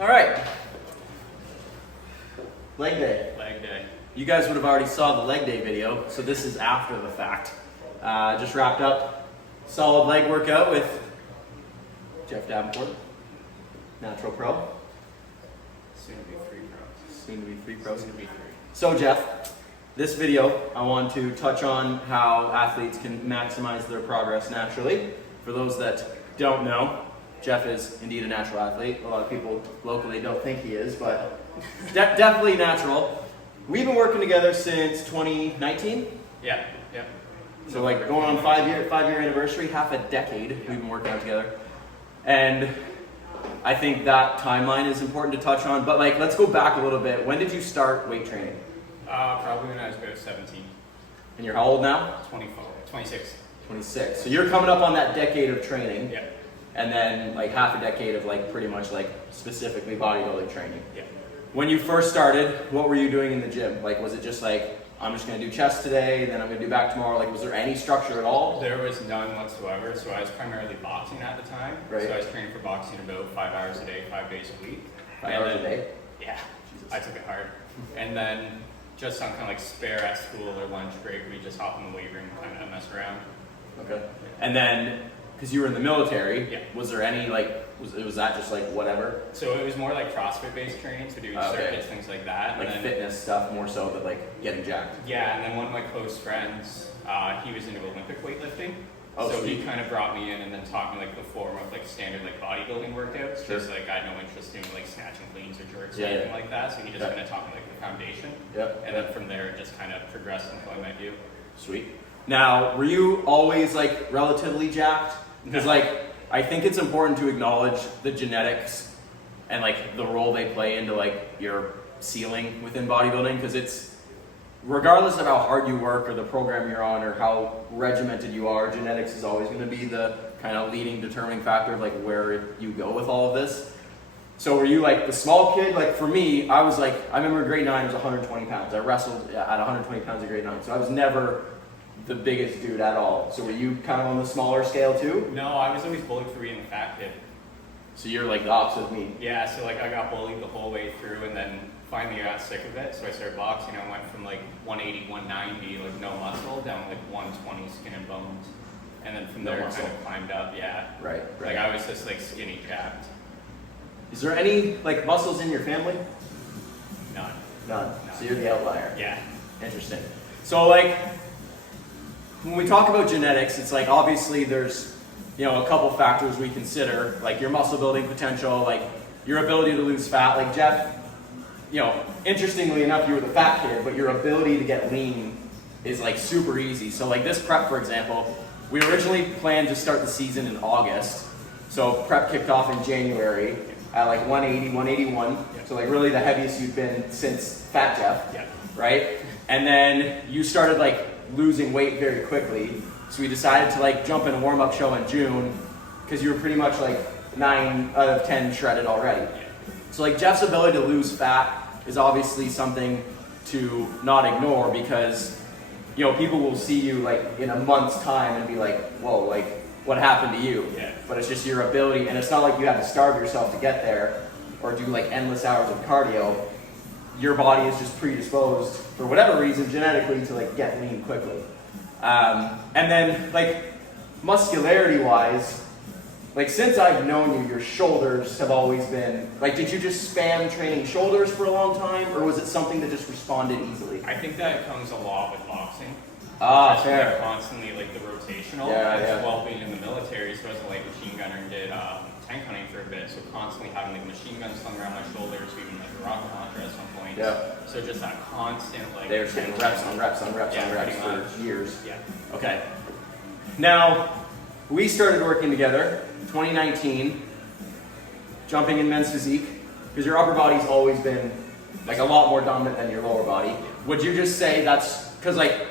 All right. Leg day. Leg day. You guys would have already saw the leg day video, so this is after the fact. Just wrapped up solid leg workout with Jeff Davenport, natural pro. Soon to be 3 pros. Soon to be 3 pros. Soon to be 3. So Jeff, this video I want to touch on how athletes can maximize their progress naturally. For those that don't know, Jeff is indeed a natural athlete. A lot of people locally don't think he is, but definitely natural. We've been working together since 2019. Yeah. So like going on 5-year anniversary, half a decade we've been working out together. And I think that timeline is important to touch on, but like let's go back a little bit. When did you start weight training? Probably when I was about 17. And you're how old now? 24. 26. 26. So you're coming up on that decade of training. Yeah. And then like half a decade of like pretty much like specifically bodybuilding training. Yeah. When you first started, what were you doing in the gym? Like was it just like, I'm just gonna do chest today, then I'm gonna do back tomorrow? Like was there any structure at all? There was none whatsoever. So I was primarily boxing at the time. Right. So I was training for boxing about 5 hours a day, 5 days a week. 5 hours a day? Yeah. Jesus. I took it hard. And then just on kind of like spare at school or lunch break, we just hop in the weight room and kind of mess around. Okay. And then, because you were in the military, Yeah. was there any like, was that just like whatever? So it was more like CrossFit based training, so doing circuits, things like that. Like and then, fitness stuff more so than like getting jacked? Yeah, and then one of my close friends, he was into Olympic weightlifting. Oh, so sweet. he kind of brought me in and then taught me like the form of like standard like bodybuilding workouts. Sure. Just like I had no interest in like snatching cleans or jerks or Yeah, anything yeah. like that. So he just Yeah. kind of taught me like the foundation. Yep. And then from there it just kind of progressed until I met you. Sweet. Now, were you always like relatively jacked? Because No. like, I think it's important to acknowledge the genetics and like the role they play into like your ceiling within bodybuilding, because it's, regardless of how hard you work or the program you're on or how regimented you are, genetics is always going to be the kind of leading determining factor of like where you go with all of this. So were you like the small kid? Like for me, I was like, I remember grade 9 was 120 pounds. I wrestled at 120 pounds in grade 9. So I was never the biggest dude at all. So were you kind of on the smaller scale too? No, I was always bullied for being a fat kid. So you're like the opposite of me. Yeah, so like I got bullied the whole way through and then finally I got sick of it. So I started boxing. I went from like 180, 190, like no muscle, down to like 120 skin and bones. And then from No there muscle. kind of climbed up, yeah. Right. Like I was just like skinny jacked. Is there any like muscles in your family? None. None. So you're the outlier. Yeah. Interesting. So like, when we talk about genetics, it's like obviously there's, you know, a couple factors we consider, like your muscle building potential, like your ability to lose fat. Like Jeff, you know, interestingly enough, you were the fat kid, but your ability to get lean is like super easy. So like this prep, for example, we originally planned to start the season in August. So prep kicked off in January at like 180, 181. Yeah. So like really the heaviest you've been since Fat Jeff, Yeah. right? And then you started like losing weight very quickly. So we decided to like jump in a warm-up show in June because you were pretty much like 9 out of 10 shredded already. Yeah. So like Jeff's ability to lose fat is obviously something to not ignore, because you know people will see you like in a month's time and be like, whoa, like what happened to you? Yeah. But it's just your ability, and it's not like you had to starve yourself to get there or do like endless hours of cardio. Your body is just predisposed for whatever reason genetically to like get lean quickly. And then like muscularity wise, like since I've known you, your shoulders have always been, like did you just spam training shoulders for a long time, or was it something that just responded easily? I think that comes a lot with boxing. Ah, Just fair. like constantly like the rotational, Yeah, as yeah. well being in the military, so I was like machine gunner and did tank hunting for a bit, so constantly having like machine guns slung around my shoulders, even like a rocket launcher at some point. Yeah. So just that constant like. They were getting reps on reps on reps on Yeah, reps pretty much. for years. Yeah. Okay. Now, we started working together 2019, jumping in men's physique, because your upper body's always been like a lot more dominant than your lower body. Would you just say that's, because like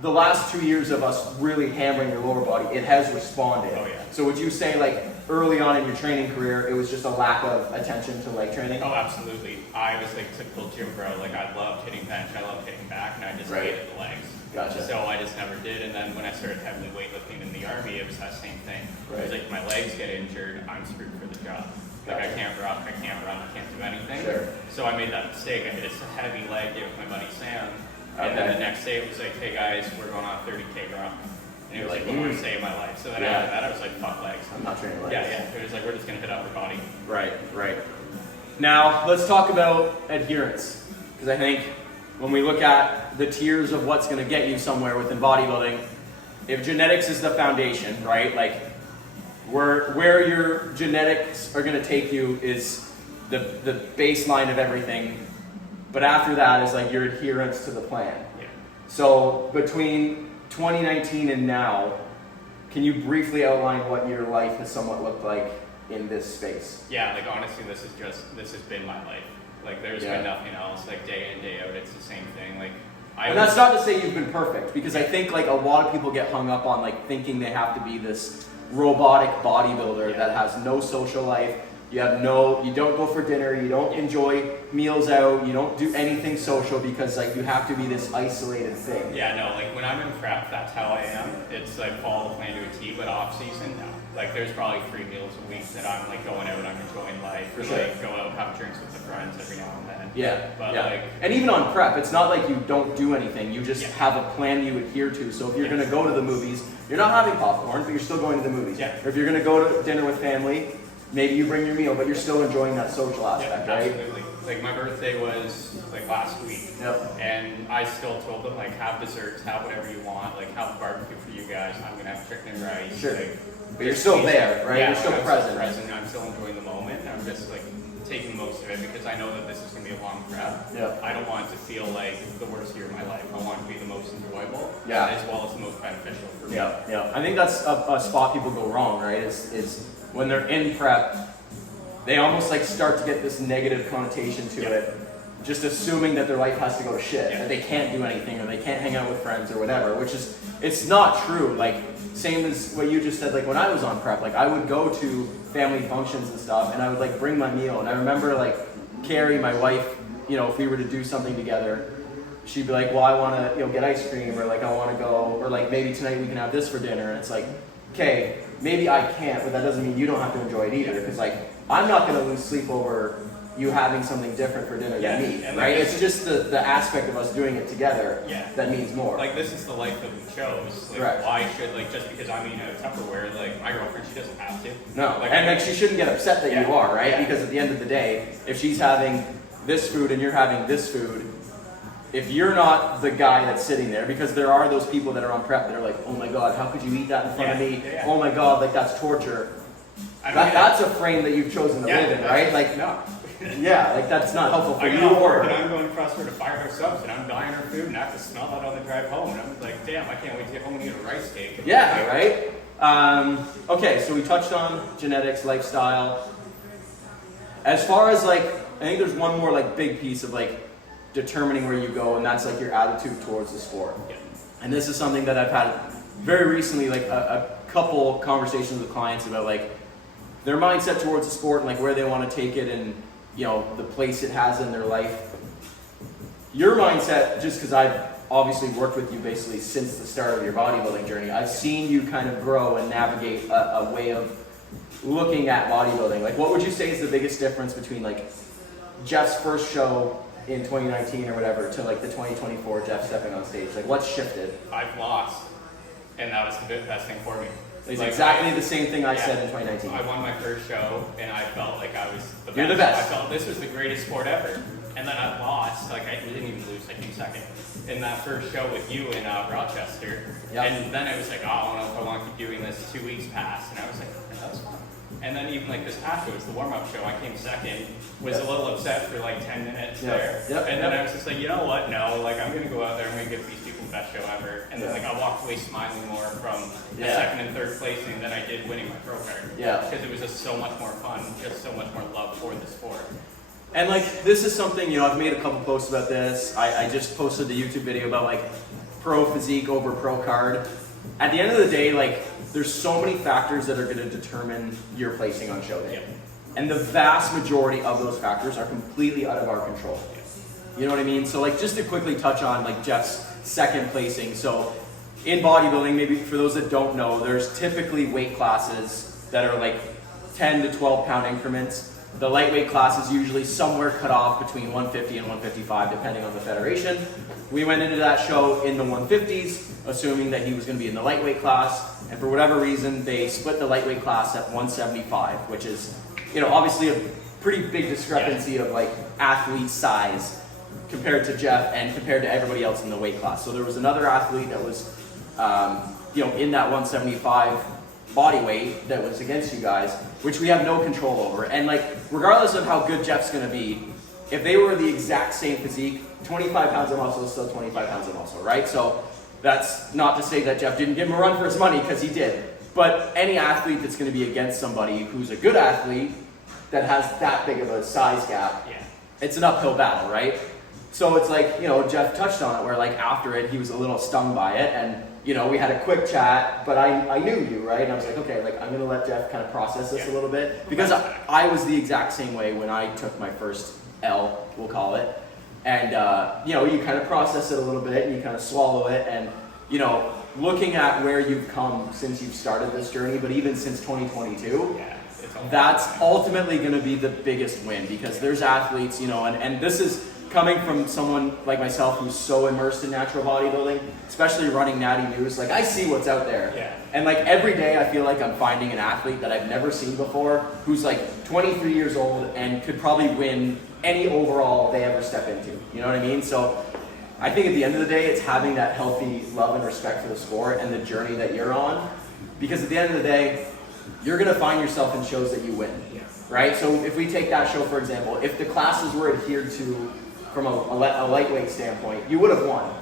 the last 2 years of us really hammering your lower body, it has responded. Oh, yeah. So would you say like early on in your training career, it was just a lack of attention to leg training? Oh, absolutely. I was like typical gym bro. Like I loved hitting bench, I loved hitting back, and I just Right. hated the legs. Gotcha. So I just never did. And then when I started heavily weightlifting in the army, it was that same thing. It was Right. like my legs get injured, I'm screwed for the job. Like Gotcha. I can't rock, I can't run, I can't do anything. Sure. So I made that mistake. I hit a heavy leg day with my buddy Sam. And Okay. then the next day it was like, hey guys, we're going on a 30K run. And it was like the worst day of my life. So then after that I was like, fuck legs. I'm not training legs. Yeah. It was like, we're just gonna hit upper body. Right. Now, let's talk about adherence. Because I think when we look at the tiers of what's going to get you somewhere within bodybuilding, if genetics is the foundation, right? Like, where your genetics are going to take you is the baseline of everything. But after that is like your adherence to the plan. Yeah. So between 2019 and now, can you briefly outline what your life has somewhat looked like in this space? Yeah, like honestly, this has been my life. Like there's been nothing else. Like day in, day out, it's the same thing. Like And that's not to say you've been perfect, because I think like a lot of people get hung up on like thinking they have to be this robotic bodybuilder that has no social life. You don't go for dinner, you don't enjoy meals out, you don't do anything social because like you have to be this isolated thing. Yeah, no, like when I'm in prep, that's how I am. It's like follow the plan to a T, but off season, no. Like there's probably 3 meals a week that I'm like going out and I'm enjoying life. For sure. Like go out, have drinks with the friends every now and then. Yeah, But yeah. like, And even on prep, it's not like you don't do anything. You just have a plan you adhere to. So if you're going to go to the movies, you're not having popcorn, but you're still going to the movies. Yeah. Or if you're going to go to dinner with family, maybe you bring your meal, but you're still enjoying that social aspect, right? absolutely. Like my birthday was like last week. Yep. And I still told them like have desserts, have whatever you want, like have a barbecue for you guys. I'm gonna have chicken and rice. Sure. Like, But you're still there, right? Yeah, You're still I'm present. Still present. I'm still enjoying the moment. And I'm just like taking most of it because I know that this is gonna be a long prep. Yeah. I don't want it to feel like the worst year of my life. I want it to be the most enjoyable. Yeah. As well as the most beneficial for me. Yeah. I think that's a spot people go wrong, right? Is when they're in prep, they almost like start to get this negative connotation to it, just assuming that their life has to go to shit, that they can't do anything or they can't hang out with friends or whatever, which is, it's not true. Like, same as what you just said, like when I was on prep, like I would go to family functions and stuff and I would like bring my meal. And I remember like Carrie, my wife, you know, if we were to do something together, she'd be like, well, I want to, get ice cream, or like I want to go, or like maybe tonight we can have this for dinner. And it's like, okay, maybe I can't, but that doesn't mean you don't have to enjoy it either. Because like, I'm not going to lose sleep over you having something different for dinner than me, and right? like, It's just the aspect of us doing it together that means more. Like this is the life that we chose. Like Correct. why should like just because I'm eating out of Tupperware, like my girlfriend, she doesn't have to. No, Like, and like she shouldn't get upset that you are, right? Because at the end of the day, if she's having this food and you're having this food, if you're not the guy that's sitting there, because there are those people that are on prep that are like, oh my god, how could you eat that in front of me? Yeah. Oh my god, like that's torture. That's a frame that you've chosen to live in, right? Like, no. Yeah, like that's not helpful for I you get off work or. and I'm going across here to Firehouse Subs and I'm buying her food and I have to smell that on the drive home and I'm like, damn, I can't wait to get home and eat a rice cake. Yeah, right? Okay, so we touched on genetics, lifestyle. As far as like, I think there's one more like big piece of like determining where you go, and that's like your attitude towards the sport. Yeah. And this is something that I've had very recently, like a couple conversations with clients about like their mindset towards the sport and like where they want to take it and the place it has in their life. Your mindset, just because I've obviously worked with you basically since the start of your bodybuilding journey, I've seen you kind of grow and navigate a way of looking at bodybuilding. Like, what would you say is the biggest difference between like Jeff's first show in 2019 or whatever to like the 2024 Jeff stepping on stage? Like, what's shifted? I've lost, and that was the best thing for me. It's Like, exactly the same thing I said in 2019. I won my first show, and I felt like I was the best. You're the best. I felt this was the greatest sport ever. And then I lost. Like, I didn't even lose. I came second in that first show with you in Rochester. Yep. And then I was like, oh, I don't know if I want to keep doing this. 2 weeks passed, and I was like, that was fun. And then even like this past show, it was the warm-up show. I came second, was a little upset for like 10 minutes there. Yep. And then I was just like, you know what? No, like I'm gonna go out there. I'm gonna give these people the best show ever. And then like I walked away smiling more from the second and third placing than I did winning my pro card. Yeah. Because it was just so much more fun, just so much more love for the sport. And like, this is something, I've made a couple posts about this. I just posted the YouTube video about like pro physique over pro card. At the end of the day, like, there's so many factors that are going to determine your placing on show day. Yep. And the vast majority of those factors are completely out of our control. You know what I mean? So like, just to quickly touch on like Jeff's second placing. So in bodybuilding, maybe for those that don't know, there's typically weight classes that are like 10 to 12 pound increments. The lightweight class is usually somewhere cut off between 150 and 155, depending on the federation. We went into that show in the 150s, assuming that he was going to be in the lightweight class, and for whatever reason, they split the lightweight class at 175, which is, obviously a pretty big discrepancy of like athlete size compared to Jeff and compared to everybody else in the weight class. So there was another athlete that was, in that 175 body weight that was against you guys, which we have no control over. And like, regardless of how good Jeff's going to be, if they were the exact same physique, 25 pounds of muscle is still 25 pounds of muscle, right? So that's not to say that Jeff didn't give him a run for his money, because he did. But any athlete that's going to be against somebody who's a good athlete that has that big of a size gap, it's an uphill battle, right? So it's like, Jeff touched on it, where like after it, he was a little stung by it, and we had a quick chat, but I knew you, right? And I was like, okay, like I'm gonna let Jeff kind of process this a little bit, because I was the exact same way when I took my first L, we'll call it. And you kind of process it a little bit, and you kind of swallow it, and looking at where you've come since you've started this journey, but even since 2022, that's ultimately going to be the biggest win, because there's athletes, and this is coming from someone like myself who's so immersed in natural bodybuilding, especially running Natty News. Like, I see what's out there. Yeah. And like every day I feel like I'm finding an athlete that I've never seen before, who's like 23 years old and could probably win any overall they ever step into. You know what I mean? So I think at the end of the day, it's having that healthy love and respect for the sport and the journey that you're on. Because at the end of the day, you're going to find yourself in shows that you win, right? So if we take that show, for example, if the classes were adhered to from a lightweight standpoint, you would have won,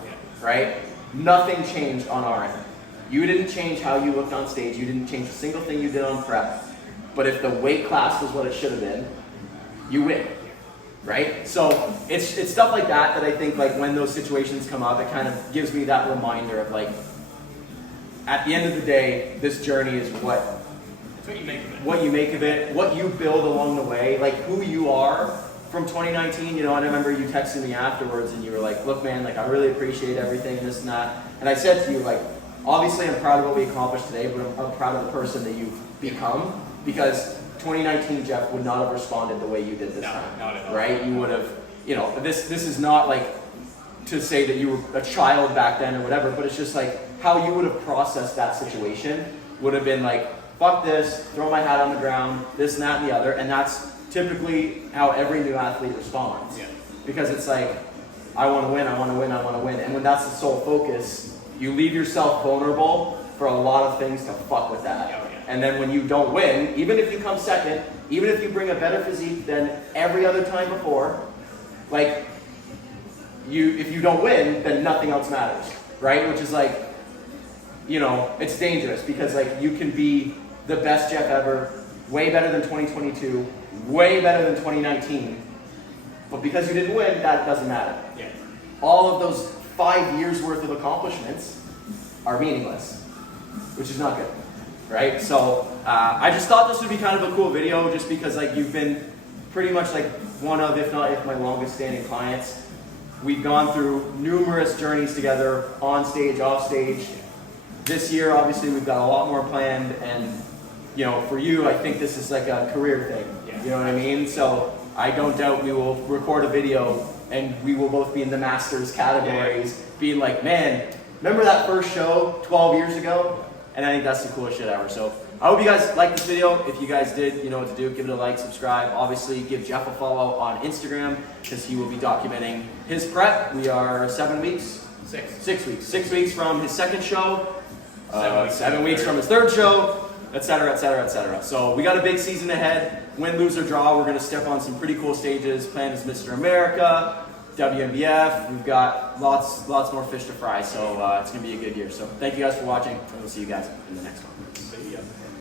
right? Nothing changed on our end. You didn't change how you looked on stage. You didn't change a single thing you did on prep. But if the weight class was what it should have been, you win, right? So it's stuff like that that I think, like, when those situations come up, it kind of gives me that reminder of, like, at the end of the day, this journey is what you make of it. What you make of it, what you build along the way, like who you are from 2019, and I remember you texting me afterwards and you were like, look man, like I really appreciate everything, this and that. And I said to you, like, obviously I'm proud of what we accomplished today, but I'm proud of the person that you've become, because 2019 Jeff would not have responded the way you did this time. Not at all. Right? You would have, this is not like to say that you were a child back then or whatever, but it's just like how you would have processed that situation would have been like, fuck this, throw my hat on the ground, this and that and the other, and that's typically how every new athlete responds. Yeah. Because it's like, I want to win, I want to win, I want to win. And when that's the sole focus, you leave yourself vulnerable for a lot of things to fuck with that. Oh, yeah. And then when you don't win, even if you come second, even if you bring a better physique than every other time before, like, if you don't win, then nothing else matters, right? Which is like, it's dangerous, because like you can be the best Jeff ever, way better than 2022, way better than 2019, but because you didn't win, that doesn't matter. Yeah. All of those 5 years worth of accomplishments are meaningless, which is not good, right? So I just thought this would be kind of a cool video, just because like you've been pretty much like one of, if not my longest standing clients. We've gone through numerous journeys together, on stage, off stage. This year, obviously, we've got a lot more planned, and for you, I think this is like a career thing. Yeah. You know what I mean? So I don't doubt we will record a video, and we will both be in the Masters categories, being like, man, remember that first show 12 years ago? And I think that's the coolest shit ever. So I hope you guys liked this video. If you guys did, you know what to do. Give it a like, subscribe. Obviously, give Jeff a follow on Instagram, because he will be documenting his prep. We are 7 weeks? 6 weeks. 6 weeks from his second show. 7 weeks from his third show, etc., etc., etc. So we got a big season ahead. Win, lose, or draw, we're going to step on some pretty cool stages. Planned is Mr. America, WNBF. We've got lots more fish to fry. So it's going to be a good year. So thank you guys for watching, and we'll see you guys in the next one.